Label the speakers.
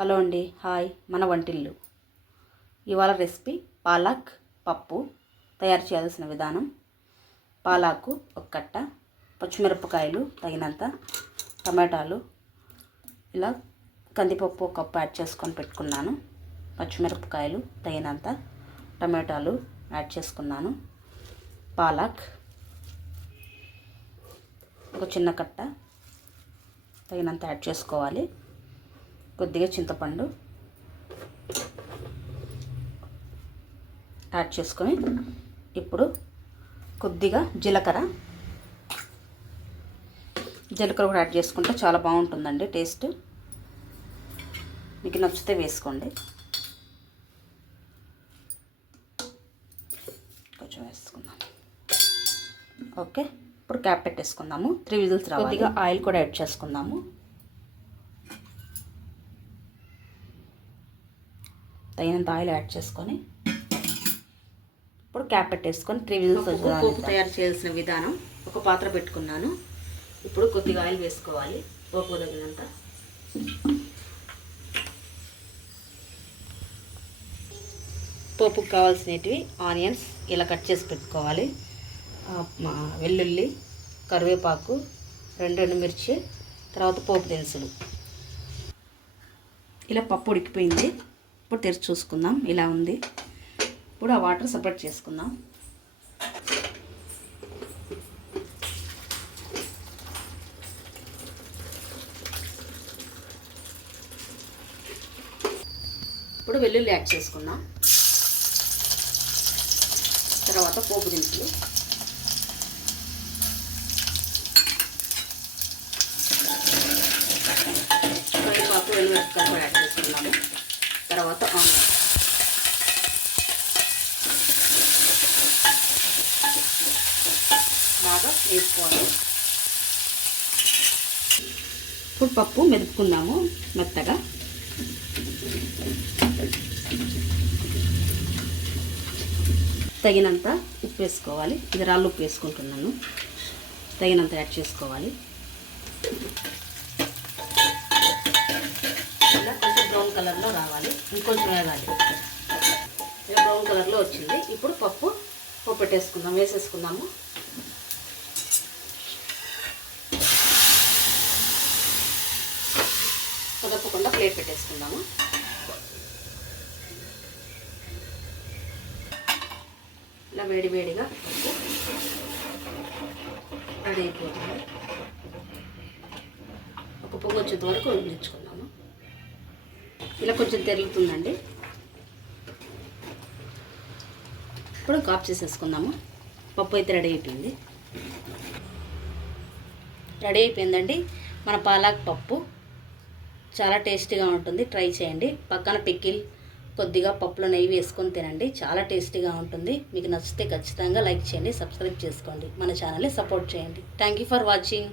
Speaker 1: Hello అండి hi మన వంటిల్లు. ఇవాళ రెసిపీ పాలక్ పప్పు తయారు చేయాల్సిన విధానం. పాలాకు ఒక కట్ట పచ్చిమిరపకాయలు తగినంత టమాటాలు. ఇలా కందిపప్పు ఒక కప్పు యాడ్ చేసుకొని పెట్టుకున్నాను. పచ్చిమిరపకాయలు తగినంత టమాటాలు యాడ్ చేసుకున్నాను. పాలక్ ఒక చిన్న కట్ట తగినంత యాడ్ చేసుకోవాలి. కొద్దిగా చింతపండు యాడ్ చేసుకొని ఇప్పుడు కొద్దిగా జీలకర్ర. జీలకర్ర కూడా యాడ్ చేసుకుంటే చాలా బాగుంటుందండి టేస్ట్. మీకు నచ్చితే వేసుకోండి. కొంచెం వేసుకుందాం. ఓకే ఇప్పుడు క్యాప్ పెట్టేసుకుందాము. త్రీ విజిల్స్ రావాలి. కొద్దిగా ఆయిల్ కూడా యాడ్ చేసుకుందాము. తగినంత ఆయిల్ యాడ్ చేసుకొని ఇప్పుడు క్యాప్ పెట్టేసుకొని త్రీ విజిల్స్ పోపు తయారు చేయాల్సిన విధానం ఒక పాత్ర పెట్టుకున్నాను. ఇప్పుడు కొద్దిగా ఆయిల్ వేసుకోవాలి పోపు తగినంత. పోపుకు కావాల్సినవి ఆనియన్స్ ఇలా కట్ చేసి పెట్టుకోవాలి. వెల్లుల్లి కరివేపాకు రెండు ఎండుమిర్చి తర్వాత పోపు దినుసులు. ఇలా పప్పు ఉడికిపోయింది. ఇప్పుడు తెరిచి చూసుకుందాం. ఇలా ఉంది. ఇప్పుడు ఆ వాటర్ సపరేట్ చేసుకుందాం. ఇప్పుడు వెల్లుల్లి యాడ్ చేసుకుందాం. తర్వాత పోపు దినుసులు కరివేపాకు వెల్లుల్లి కూడా యాడ్ చేసుకున్నాము తర్వాత ఆనియన్ బాగా వేసుకోవాలి. ఇప్పుడు పప్పు మెదుపుకుందాము మెత్తగా. తగినంత ఉప్పు వేసుకోవాలి. ఇది రాళ్ళు ఉప్పు వేసుకుంటున్నాను. తగినంత యాడ్ చేసుకోవాలి. ఇలా కొంచెం బ్రౌన్ కలర్లో రావాలి. ఇంకొంచెం వేగాలి ఇలా బ్రౌన్ కలర్లో వచ్చింది. ఇప్పుడు పప్పు పప్పు పెట్టేసుకుందాం వేసేసుకుందాము. తప్పకుండా ప్లేట్ పెట్టేసుకుందాము. ఇలా వేడి వేడిగా రెడీ అయిపోతుంది. ఒక పొగ వచ్చేంత వరకు ఉంచుకుందాము. ఇలా కొంచెం తెరులుతుందండి. ఇప్పుడు కాప్ చేసేసుకుందాము. పప్పు అయితే రెడీ అయిపోయింది. రెడీ అయిపోయిందండి మన పాలాక్ పప్పు. చాలా టేస్టీగా ఉంటుంది. ట్రై చేయండి. పక్కన పిక్కిల్ కొద్దిగా పప్పులో నెయ్యి వేసుకొని తినండి. చాలా టేస్టీగా ఉంటుంది. మీకు నచ్చితే ఖచ్చితంగా లైక్ చేయండి సబ్స్క్రైబ్ చేసుకోండి. మన ఛానల్ని సపోర్ట్ చేయండి. Thank you for watching.